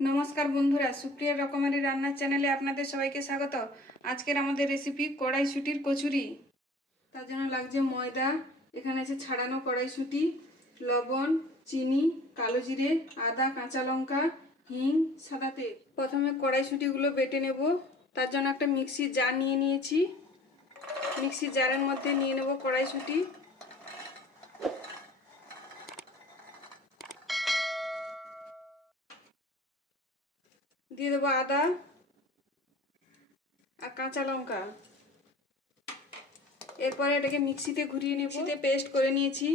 নমস্কার বন্ধুরা, সুপ্রিয়া রকমারি রান্নার চ্যানেলে আপনাদের সবাইকে স্বাগত। আজকের আমাদের রেসিপি কড়াইশুঁটির কচুরি। তার জন্য লাগছে ময়দা, এখানে আছে ছাড়ানো কড়াইশুঁটি, লবণ, চিনি, কালো জিরে, আদা, কাঁচা লঙ্কা, হিং, সাদা তেল। প্রথমে কড়াইশুঁটিগুলো বেটে নেব। তার জন্য একটা মিক্সি জার নিয়ে নিয়েছি। মিক্সি জারের মধ্যে নিয়ে নেব কড়াইশুঁটি, দিয়ে দেবো আদা আর কাঁচা লঙ্কা। এরপরে এটাকে মিক্সিতে ঘুরিয়ে নেব। মিক্সিতে পেস্ট করে নিয়েছি।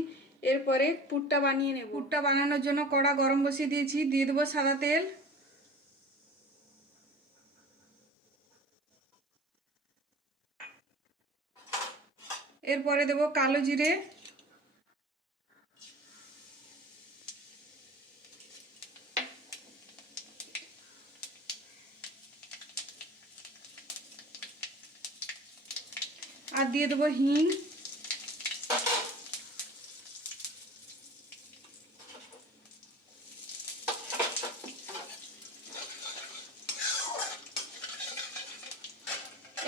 এরপরে পুরটা বানিয়ে নেব। পুরটা বানানোর জন্য কড়া গরম বসিয়ে দিয়েছি। দিয়ে দেবো সাদা তেল, এরপরে দেবো কালো জিরে, আর দিয়ে দেবো হিং।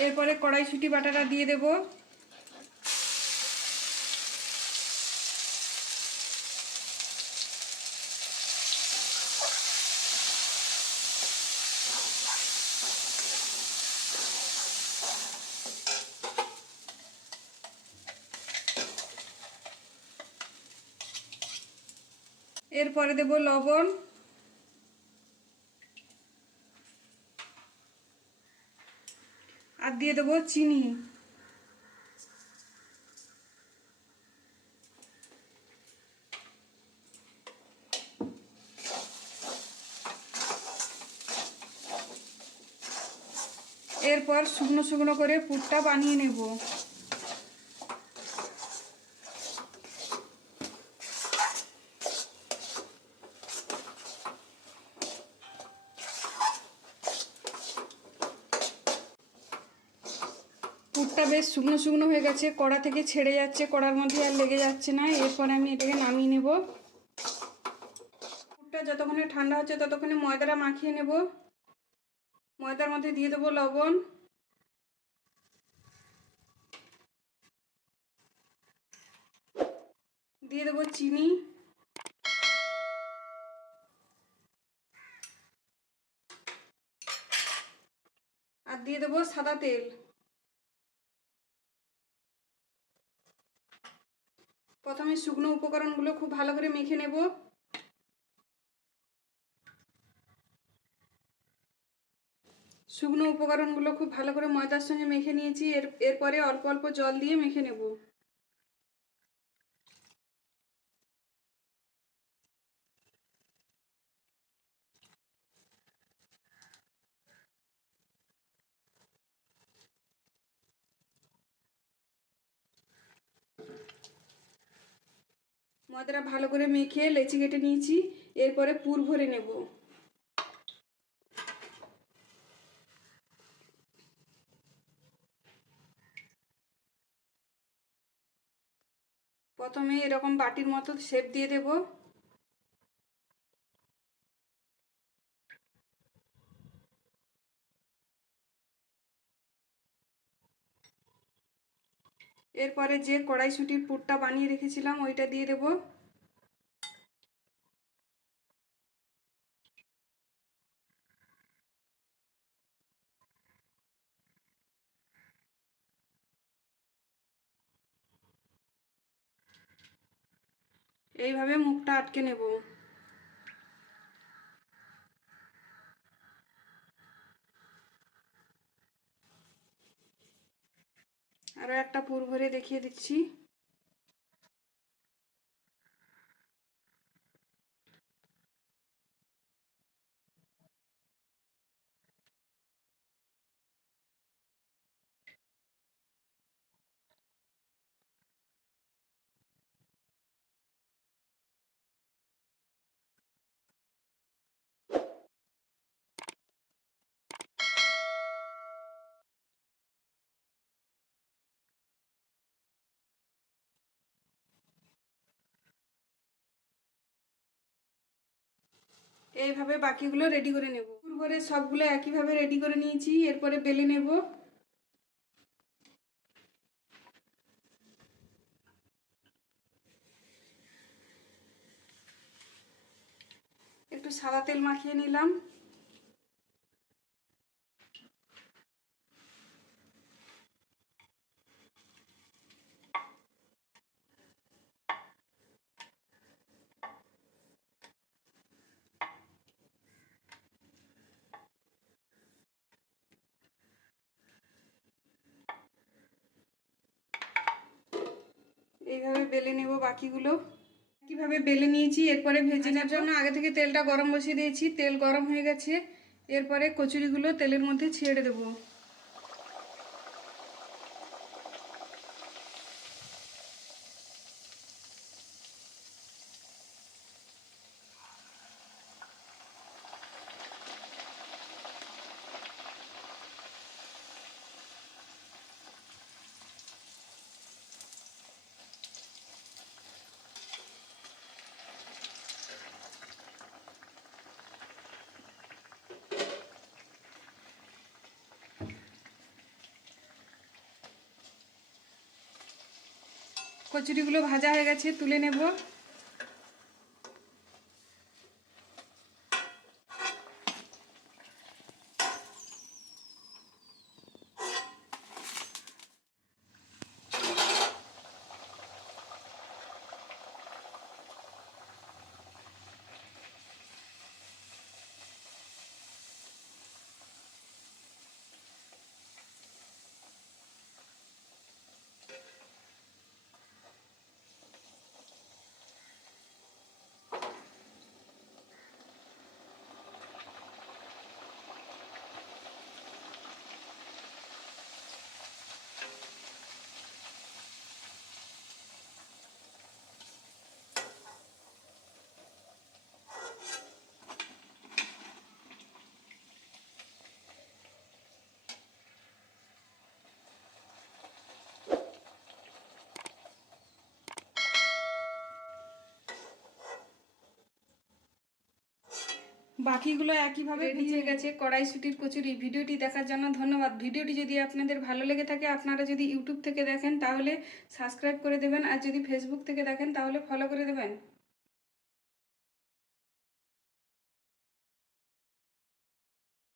এরপরে কড়াইশুঁটি বাটাটা দিয়ে দেবো। এরপরে দেবো লবণ, আর দিয়ে দেবো চিনি। এরপর শুকনো শুকনো করে পুরটা বানিয়ে নেব। পুরটা বেশ শুকনো শুকনো হয়ে গেছে, কড়া থেকে ছেড়ে যাচ্ছে, কড়ার মধ্যে আর লেগে যাচ্ছে না। এরপর আমি এটাকে নামিয়ে নেব। পুরটা যতক্ষণে ঠান্ডা হচ্ছে ততক্ষণে ময়দাটা মাখিয়ে নেব। ময়দার মধ্যে দিয়ে দেবো লবণ, দিয়ে দেবো চিনি, আর দিয়ে দেবো সাদা তেল। প্রথমে শুকনো উপকরণগুলো খুব ভালো করে মেখে নেব। শুকনো উপকরণগুলো খুব ভালো করে ময়দার সঙ্গে মেখে নিয়েছি। এরপরে অল্প অল্প জল দিয়ে মেখে নেব। ময়দাটা ভালো করে মেখে লেচি কেটে নিয়েছি। এরপরে পুর ভরে নেব। প্রথমে এরকম বাটির মতো শেপ দিয়ে দেব। এরপরে যে কড়াইশুঁটির পুরটা বানিয়ে রেখেছিলাম ওইটা দিয়ে দেব। এইভাবে মুখটা আটকে নেব। আরও একটা পুর ভরে দেখিয়ে দিচ্ছি। এইভাবে বাকিগুলো রেডি করে নেব। পূর্বরে সবগুলো একইভাবে রেডি করে নিয়েছি, এরপরে বেলে নেব। একটু সাদা তেল মাখিয়ে নিলাম। এইভাবে বেলে নেব বাকিগুলো। কিভাবে বেলে নিয়েছি, এরপরে ভেজে নেওয়ার জন্য আগে থেকে তেলটা গরম বসিয়ে দিয়েছি। তেল গরম হয়ে গেছে, এরপরে কচুরিগুলো তেলের মধ্যে ছেড়ে দেবো। কচুরিগুলো ভাজা হয়ে গেছে, তুলে নেব। বাকিগুলো একইভাবে রেডি হয়ে গেছে কড়াইশুঁটির কচুরি। ভিডিওটি দেখার জন্য ধন্যবাদ। ভিডিওটি যদি আপনাদের ভালো লেগে থাকে, আপনারা যদি ইউটিউব থেকে দেখেন তাহলে সাবস্ক্রাইব করে দেবেন, আর যদি ফেসবুক থেকে দেখেন তাহলে ফলো করে দেবেন।